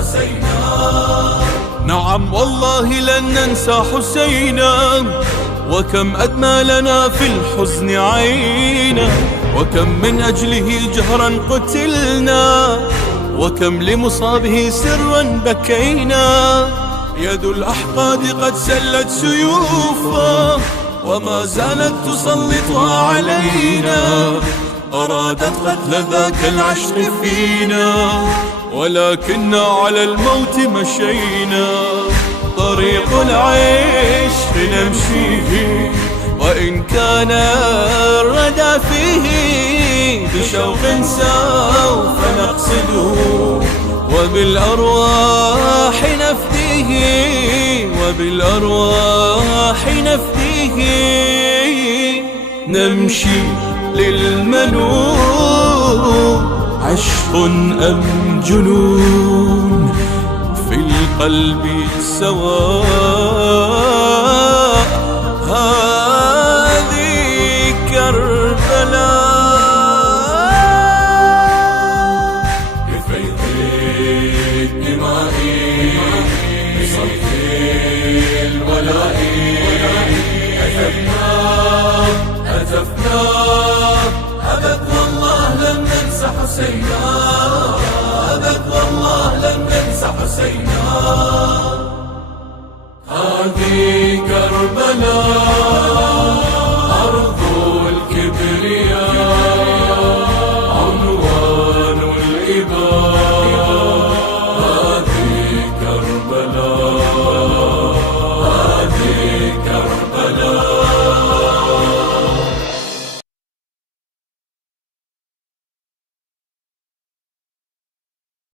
حسينا. نعم والله لن ننسى حسينا، وكم أدمى لنا في الحزن عينا، وكم من أجله جهرا قتلنا، وكم لمصابه سرا بكينا. يد الأحقاد قد سلت سيوفا، وما زالت تسلطها علينا. أرادت قتل ذاك العشق فينا، ولكننا على الموت مشينا. طريق العشق نمشيه، وإن كان الردى فيه بشوق سوف نقصده، وبالأرواح نفديه، وبالأرواح نفديه. نمشي للمنون، عشق أم جنون، في القلب سواء. هذه كربلاء، بفيض الدماء، بصرف الولاء، هتفنا أبد والله لن ننسى حسينا، أبد والله لن ننسى حسينا. هذه كربلاء أرض الكبرياء، عنوان الإباء.